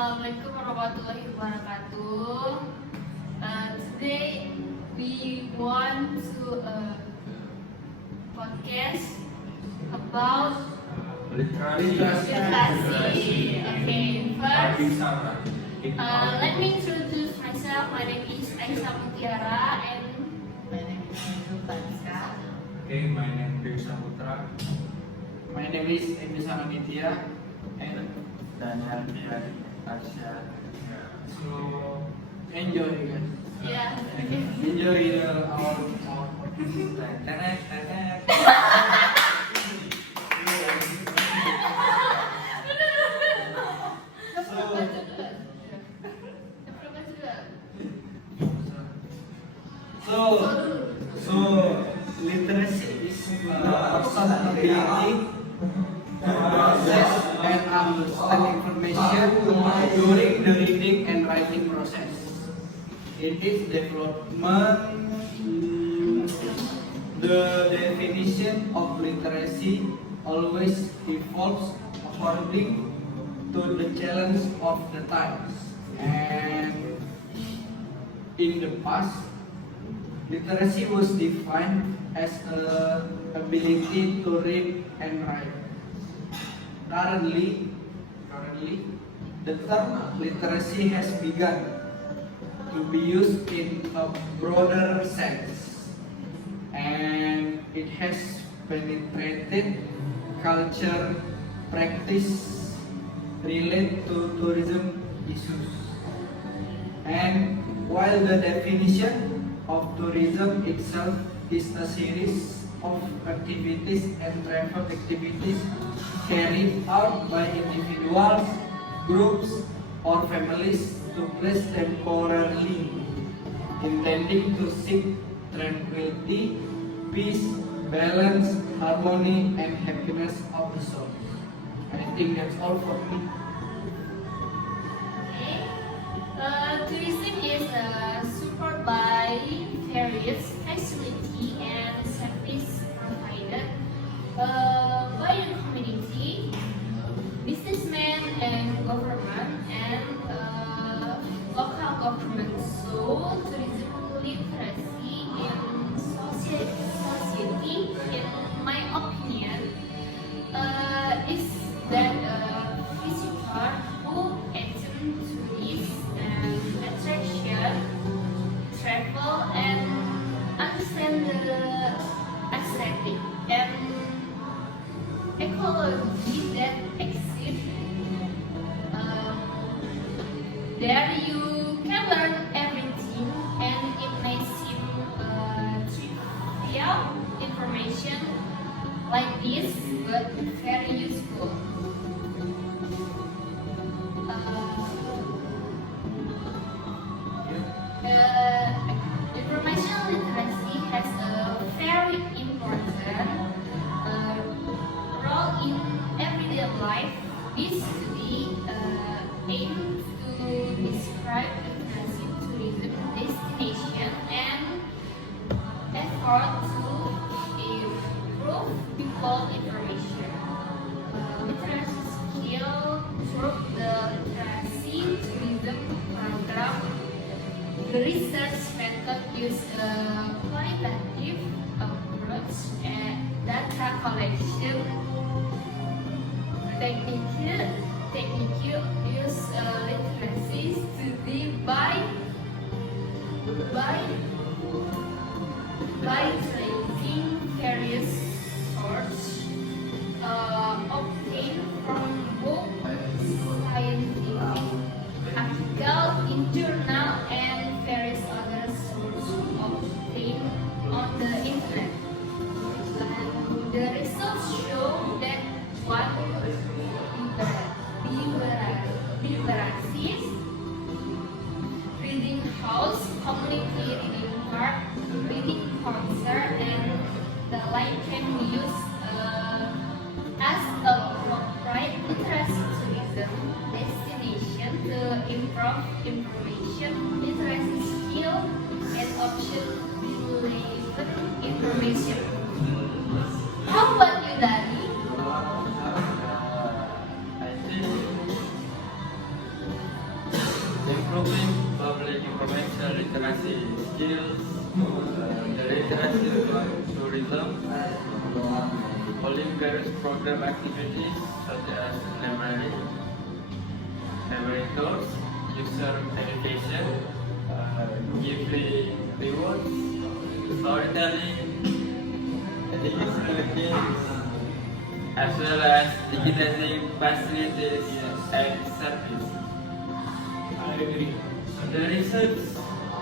Assalamualaikum warahmatullahi wabarakatuh. Today we want to podcast about literasi. Okay, first, let me introduce myself. My name is Aisyah Mutiara and My name is Zulfa. Okay, my name is Rio Shaputra. My name is Ihsan Adityah and Alfian, Arsyah. so enjoy guys. yeah. Enjoy our So literacy is the person's ability to process and understand information during the reading and writing process. In its development, the definition of literacy always evolves according to the challenge of the times. And in the past, literacy was defined as an ability to read and write. Currently, the term literacy has begun to be used in a broader sense, and it has penetrated culture, practice related to tourism issues. And while the definition of tourism itself is a series of activities and travel activities carried out by individuals, groups, or families to place temporarily, intending to seek tranquility, peace, balance, harmony, and happiness of the soul. I think that's all for me. Tourism is supported by various facility and service provided by the community, businessmen, and government and local government. So tourism literacy in society, in my opinion, is that visitor who attend tourists and attraction, travel, and understand the aesthetic and ecology that exist. There you can learn everything, and it may seem trivial information like this, but very useful. Information literacy has a very important role in everyday life. This study aims to describe literacy tourism destination and effort to improve people information. Literacy skill through the literacy tourism program. The research method uses a qualitative approach and data collection technique use literacy study by tracing various sources obtained from book, scientific article in journal, and various other sources obtained on the internet. And the results show that one literacies, reading house, community reading park, reading concert, and the like can be used as a appropriate literacy tourism destination to improve information literacy skill and option relevant information. How about you, Daddy? I think improving public information literacy skills, the literacy tourism, holding various program activities such as library tours, user education, gift rewards, storytelling, education, as well as digitizing facilities and service. I agree. The research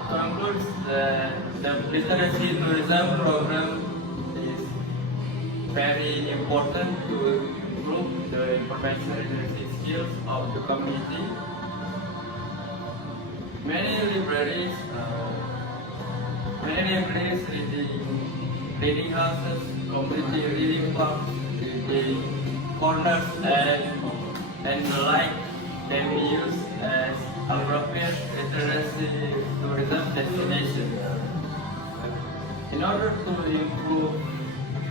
concludes that the literacy tourism program is very important to improve the information literacy skills of the community. Many libraries, reading houses, community reading parks, reading corners, and the like can be used as appropriate literacy tourism destination. In order to improve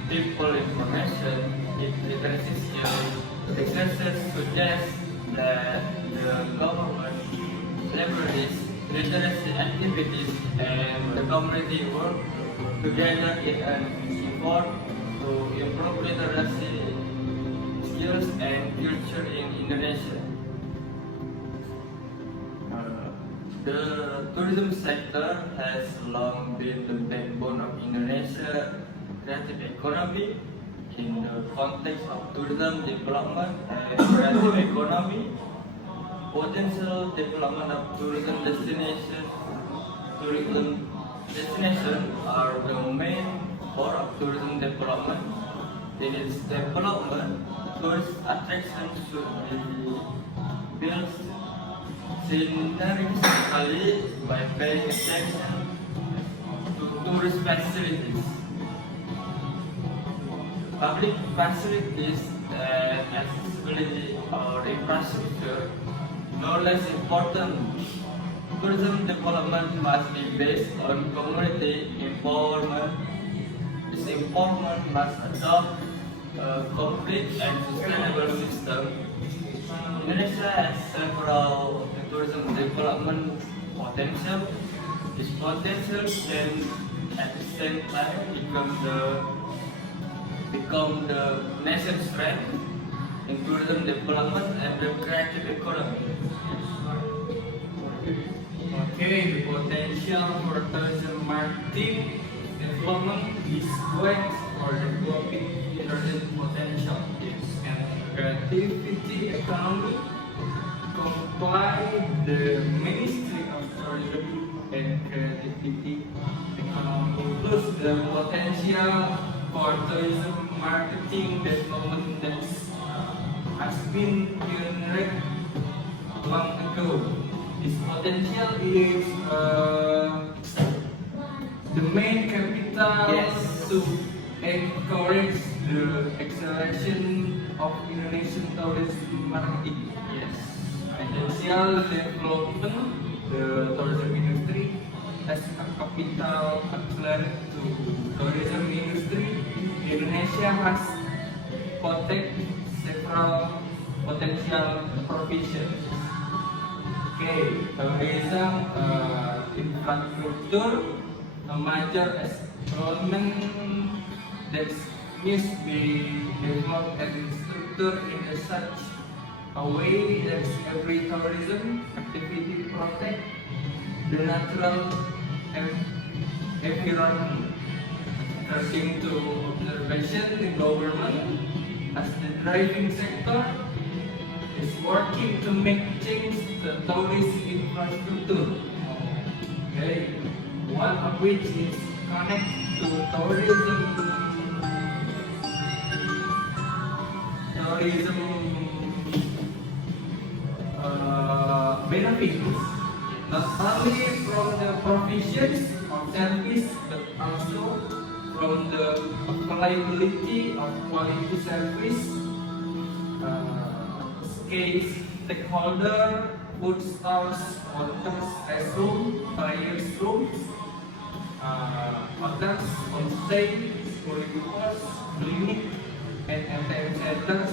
people information literacy skills, researchers suggest that the government, libraries, literacy activities, and the community work together in an effort to improve literacy skills and culture in Indonesia. The tourism sector has long been the backbone of Indonesia's creative economy. In the context of tourism development and creative economy, potential development of tourism destinations are the main core of tourism development. In its development, tourist attractions should be built synergistically by paying attention to tourist facilities. Public facilities and accessibility or infrastructure, no less important. Tourism development must be based on community empowerment. This empowerment must adopt a complete and sustainable system. Indonesia has several tourism development potential. This potential can at the same time become the nation's strength in tourism development and the creative economy. Okay, the potential for tourism marketing development is going for developing tourism potential. Yes, and creativity economy comply the Ministry of Tourism and Creativity Economy includes the potential for tourism marketing development that has been generated long ago. This potential is the main capital to encourage the acceleration of Indonesian tourism marketing. Yes, potential development the tourism industry as a capital accelerant to tourism industry. Indonesia has several potential provisions. Okay, tourism infrastructure, a major element that must be developed and structured in such a way that every tourism activity protect the natural environment. According to observation, the government, as the driving sector, is working to make change the tourist infrastructure. Okay, one of which is connected to tourism benefits, not only from the provisions of service but also from the availability of quality service. Case stakeholder, food stalls, hotels, toilets rooms, hotels, homestay, school groups, clinic, and entertainment centers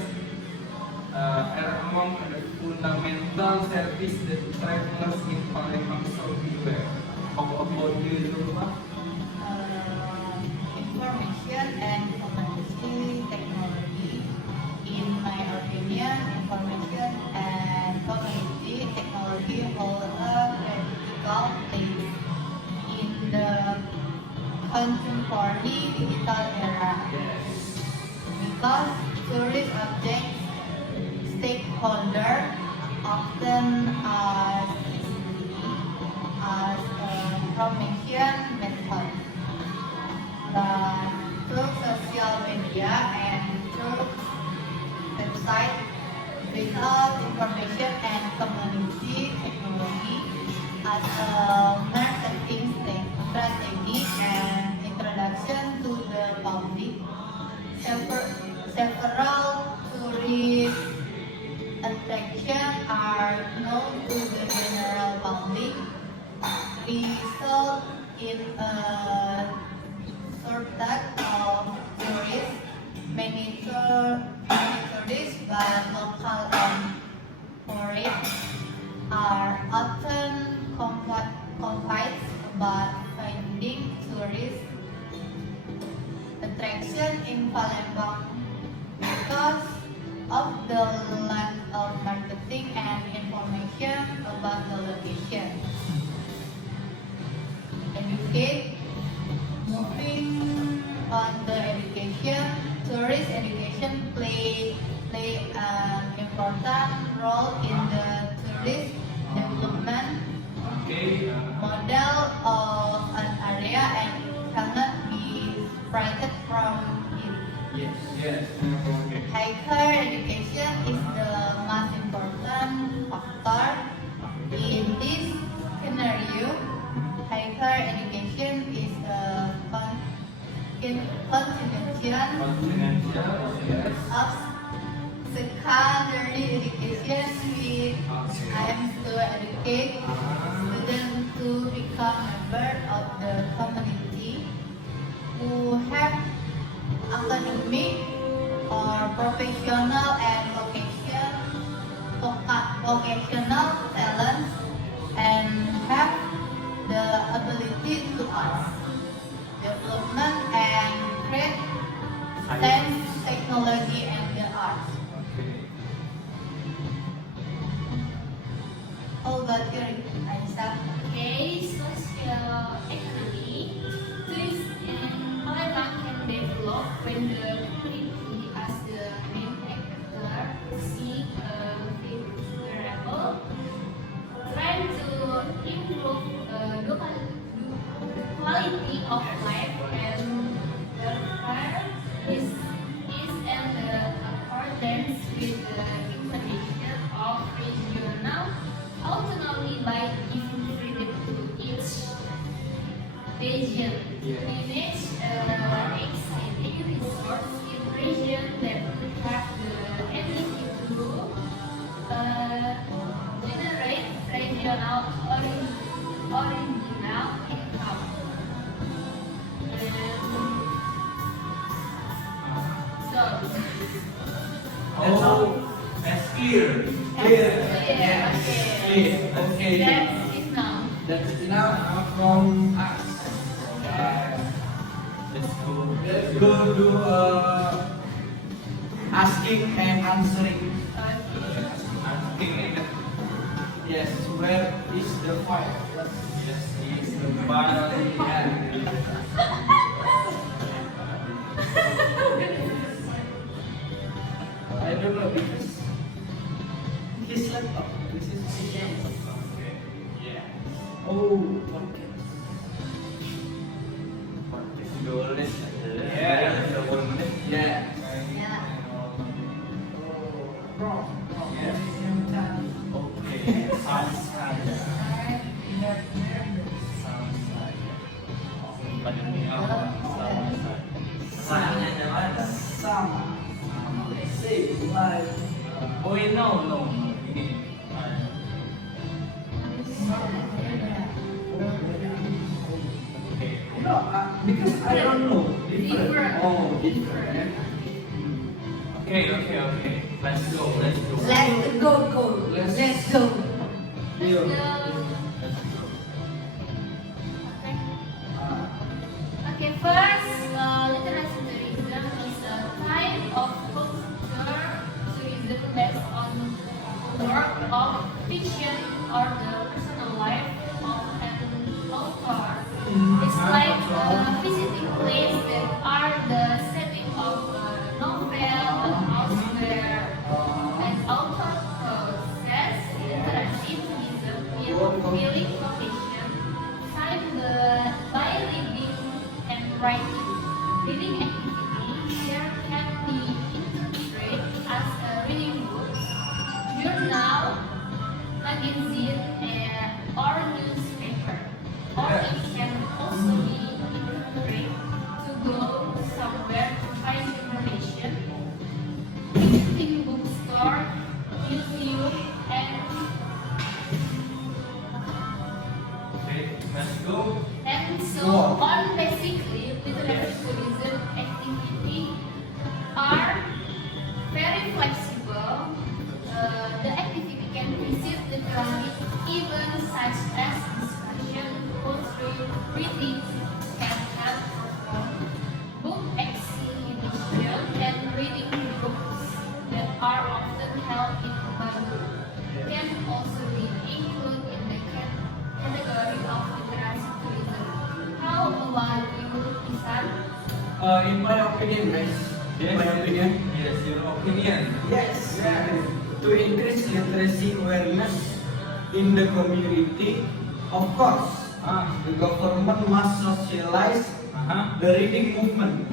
are among the fundamental service that travelers in Palembang should be aware. How about you, Zulfa? Information and communication technology. In my opinion, information and community technology hold a critical place in the contemporary digital era because tourist objects stakeholders often are as a promotion method. But through social media and through website, without information and community technology as a marketing strategy and introduction to the public, several tourist attractions are known to the general public, result in a shortage of tourists. Many tourists, but local and foreign, are often confused about finding tourist attraction in Palembang because of the lack of marketing and information about the location. Educate. Moving on the education, tourist education play an important role in the tourist development model of an area and cannot be separated from it. Yes. Higher education is the most important factor in this scenario. Higher education is a continuation of secondary education which aims to educate students to become members of the community who have academic or professional and vocational talents and have the ability to ask development and create science, technology, and the arts. How about you, Aisyah? Okay, social economy. Tourism in Palembang can develop when the community as the main actor seek a favorable trend to improve the quality of life and welfare is in accordance with the implementation of regional autonomy by giving freedom to each region to manage its resources in region that have the ability to generate regional original income. That's clear. Okay. That's it now. That's enough from us. Let's go do asking and answering. Asking. Yes. Where is the fire? Yes, is the fire. I don't know because his laptop. This is his laptop. Okay. Yeah. Oh, okay. Yeah. Yeah. Yes. Okay. Sounds say like no. No, because I don't know. Different. Oh, different. Okay. Let's go, let's go. Let's go. Let's go. Let's go. Okay, first, literary tourism is a type of culture tourism based on work of fiction or the personal life of an author. It's like visiting places that are the setting of a novel, a house where an author says literary tourism in feeling foundation, signed by reading and writing. Reading activity here can be interpreted as a reading books, journal, magazine, or newspaper. Or it can also be interpreted to go somewhere to find information, visiting bookstore, museum, and Okay, let's go. so on. Basically, literary tourism activity are very flexible. The activity can visit literary events such as discussion, poetry, reading, can help perform book exhibition, and reading groups that are often held in Baru can also be included in the category of literary tourism. How about you, Ihsan? In my opinion, guys. Yes, My opinion. Yes, your opinion. Yes. To increase literacy awareness in the community, of course, the government must socialize the reading movement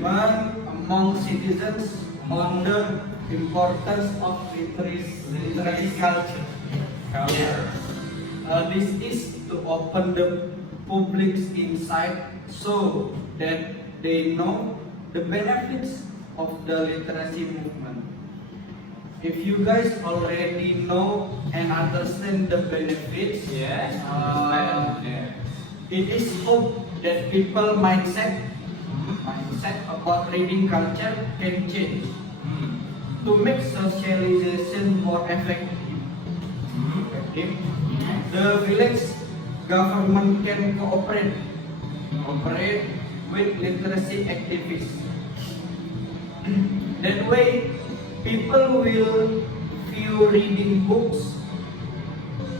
among citizens on the importance of literary culture. This is to open the public's insight so that they know the benefits of the literacy movement. If you guys already know and understand the benefits, Yes. it is hope that people mindset about reading culture can change to make socialization more effective. The village government can cooperate with literacy activists. That way, people will view reading books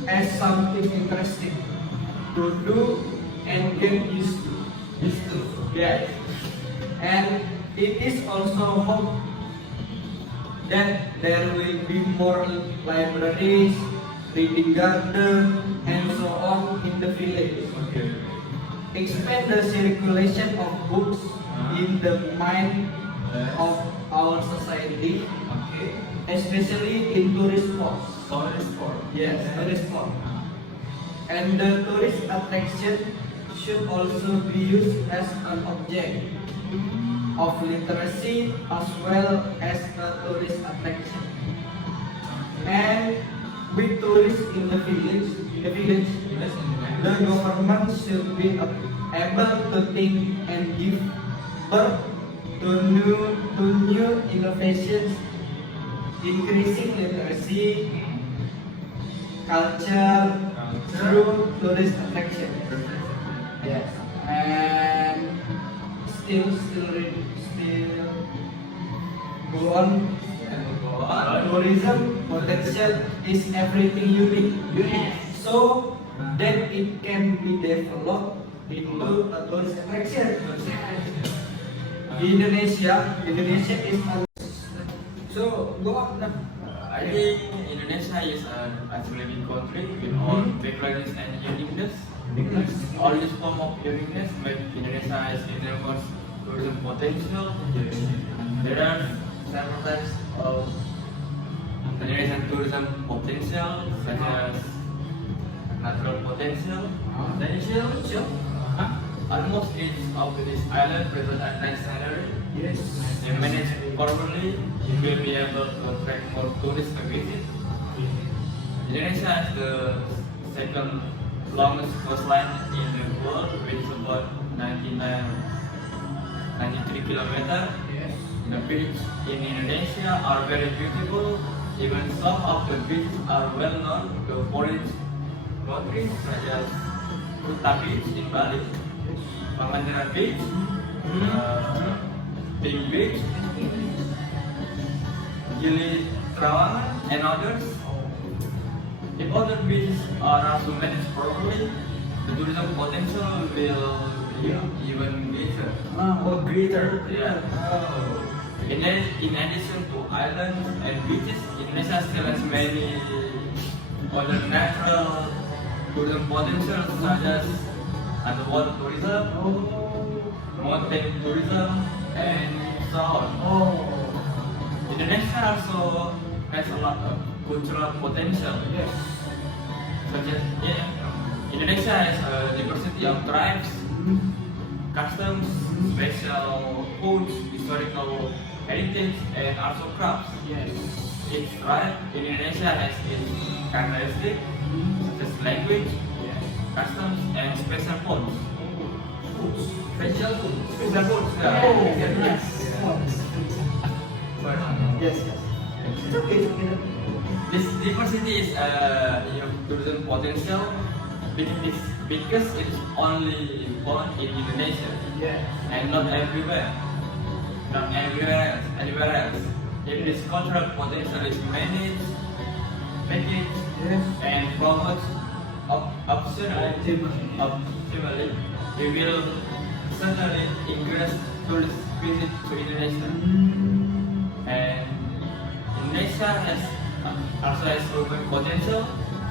as something interesting to do and get used to. Yes. And it is also hope that there will be more libraries, reading garden, and so on in the village. Okay. Expand the circulation of books in the mind of our society, Okay. especially in tourist spots. Tourist sport. Yes, tourist spot. And the tourist attraction should also be used as an object of literacy as well as a tourist attraction. And with tourists in the village, the government should be able to think and give birth to new innovations, increasing literacy, culture through tourist attraction. Yes, and still go on. Tourism potential is everything unique. So that it can be developed into a tourist attraction. Indonesia is so go on. I think Indonesia is an athletic country with all backgrounds and uniqueness. All this form of uniqueness make Indonesia as enormous tourism potential. There are several types of Indonesian tourism potential, such as natural potential. Almost each of this island presents a nice scenery. Yes. If managed properly, you will be able to attract more tourists to visit. Indonesia has the second longest coastline in the world, with about 93 kilometers. Yes. The beaches in Indonesia are very beautiful. Even some of the beaches are well known to foreign countries such as Kuta Beach in Bali, Pangandaran Beach, Big Beach, Gili Trawangan, and others. If other beaches are also managed properly, the tourism potential will be even greater. Greater. Yeah. In addition to islands and beaches, Indonesia still has many other natural tourism potentials such as underwater tourism, mountain tourism, and so on. Indonesia also has a lot of cultural potential. Yes. Such as Indonesia has a diversity of tribes, customs, special foods, historical heritage, and also crafts. Yes. Each tribe in Indonesia has its characteristic, such as language, customs, and special foods. Special foods. Special foods. Yes. Yes. It's okay. This diversity is tourism potential because it's only found in Indonesia Yeah. and not everywhere. Not anywhere else. If this cultural potential is managed, Yes. and promoted optimally, we will certainly increase tourist visit to Indonesia. And Indonesia also has urban potential.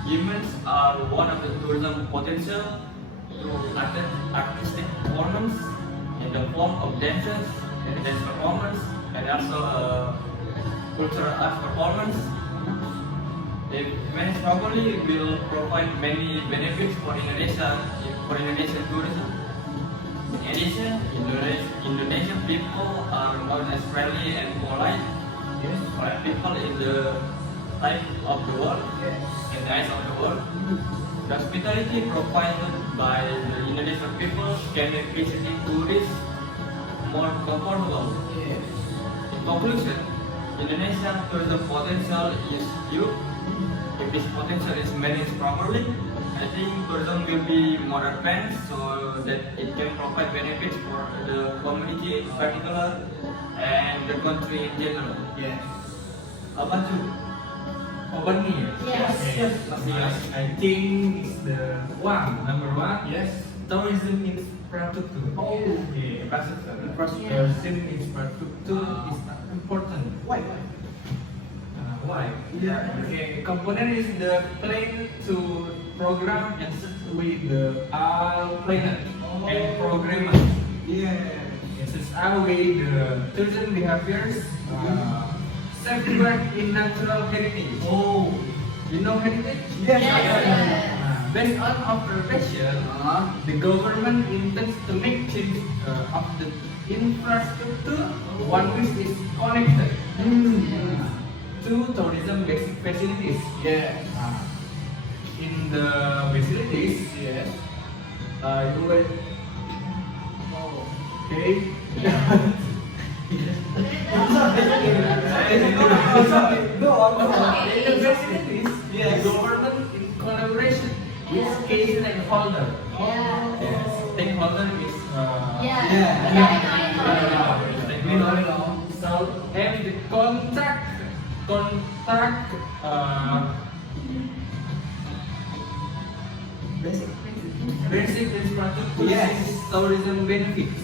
Humans are one of the tourism potential to artistic performance in the form of dances, dance performance, and also cultural art performance. If managed properly, will provide many benefits for Indonesian tourism. In addition, Indonesian people are known as friendly and polite. Yes. Polite people in the type of the world, in the eyes of the world. The hospitality provided by the Indonesian people can make visiting tourists more comfortable. Yes. In conclusion, Indonesian tourism potential is huge. If this potential is managed properly, I think tourism will be more advanced so that it can provide benefits for the community in particular and the country in general. Yes. How about you? Open me. Yes. Yes. I think it's the number one. Yes. Tourism infrastructure. Oh. Yeah, Infrastructure. tourism infrastructure is important. Why? Why? Yeah. Okay. Component is the plan to program and set with the planner and programmer. Yeah. This is our way the tourism behaviors safeguard in natural heritage. Oh. You know heritage? Yes. Yes. Based on observation, the government intends to make change of the infrastructure. One which is connected to tourism basic facilities. Yes. In the facilities, Yes. you will okay. Go on. In the facilities, Yes. the government in collaboration with key stakeholder. Yes, stakeholder is We know. so and the contact basic infrastructure Yes. is tourism benefits,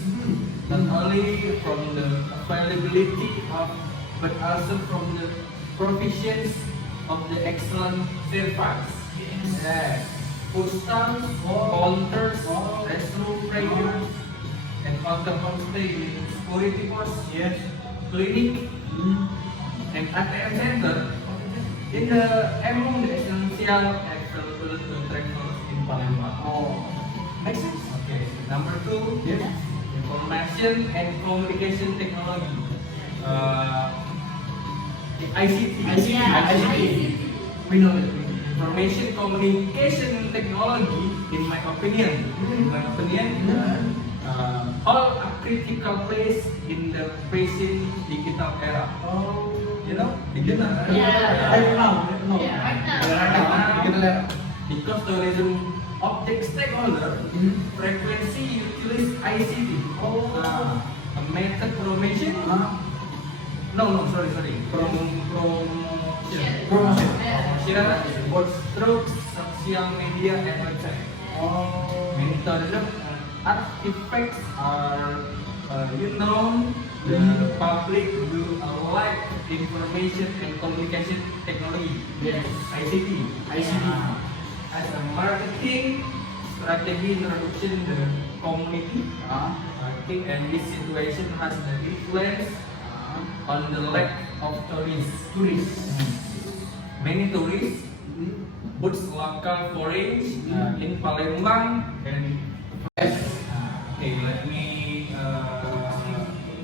not only from the availability of but also from the provisions of the excellent service. Yes. Food stalls, counters, restroom prayers, and hotel homestay with security force, Yes. clinic, and ATM center in the among the essential available to travelers in Palembang. Oh. Makes sense. Okay, number two, Yes. information and communication technology. ICT. We know that information communication technology, in my opinion, hold a critical place in the present digital era. Oh, You know, digital era. Yeah. right now. Yeah, right now. Right now. Digital era. Because tourism object stakeholder frequency utilize ICT. Oh. A method promotion. No, sorry. Promotion. Both through social media and website. Oh. Many tourism artifacts are, the public do like information and communication technology. Yes. ICT. As a marketing strategy introduction in the community. I think, and this situation has an influence on the lack of tourists. Many tourists books local foreign in Palembang and okay, let me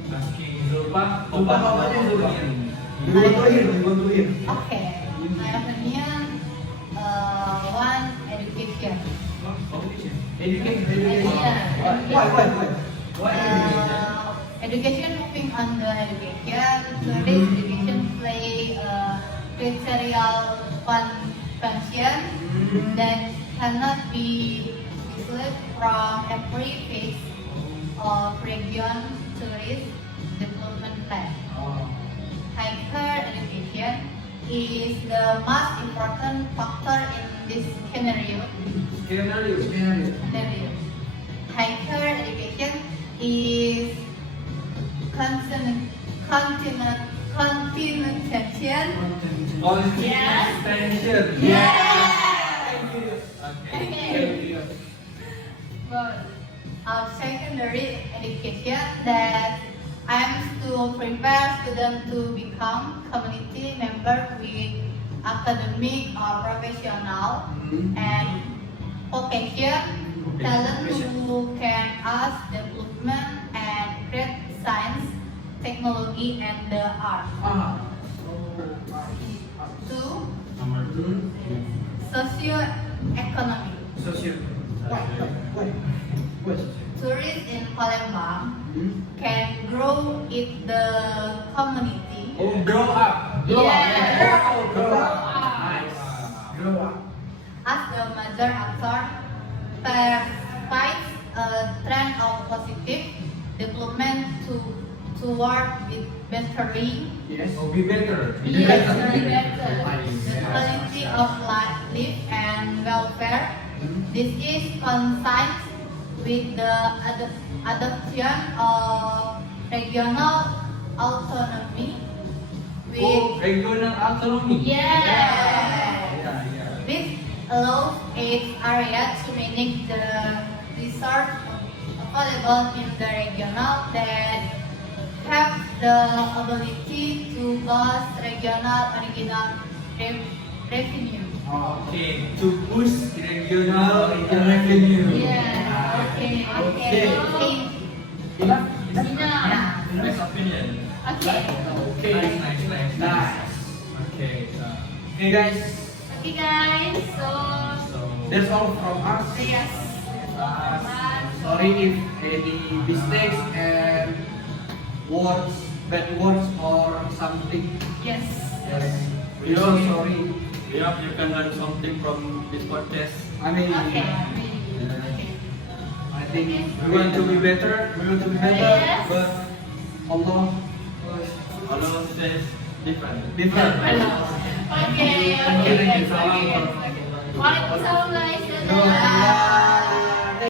asking Zulfa Zulfa, Zulfa. You want to hear? Okay, my opinion, one education. Education. Yeah. Why? Education, moving on the education, tourist education play a critical function that cannot be excluded from every phase of region tourist development plan. Higher education is the most important factor in this scenario. Higher education is Extension. Okay. Well, our secondary education that aims to prepare students to become community member with academic or professional and vocation talent who can ask development and create science, technology, and the art. Two, Number 2. socio-economic. Why? Tourists in Palembang can grow in the community. Oh, grow up. Grow up. As the major actor provides a trend of positive development toward bettering Yes. Oh, be better. Be better. the quality of life and welfare. This is consistent with the adoption of regional autonomy. Oh, regional autonomy. Yeah. This allows each area to manage the resource available in the regional that have the ability to boost regional original revenue. Okay, to boost regional revenue. Yeah. Okay. Enough. Enough. Next opinion. Okay. Nice. Okay. Okay, guys. Okay, guys. So That's all from us. yes. Sorry if any mistakes and bad words or something. Yes. We're so sorry. We hope you can learn something from this podcast. I mean, Okay. Okay. I think We want to be better. Yes. but Allah Allah says different. different. Okay. Okay. Waalaikumsalam guys. Dadah.